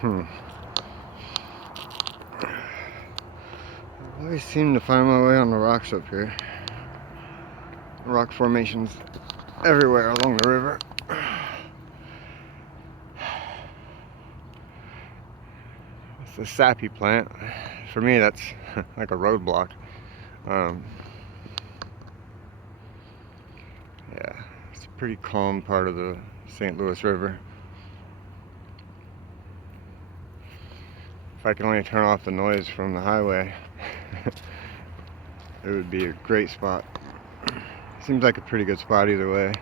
I always seem to find my way on the rocks up here. Rock formations everywhere along the river. It's a sappy plant. For me, that's like a roadblock. Yeah, it's a pretty calm part of the St. Louis River. If I could only turn off the noise from the highway, it would be a great spot. Seems like a pretty good spot either way.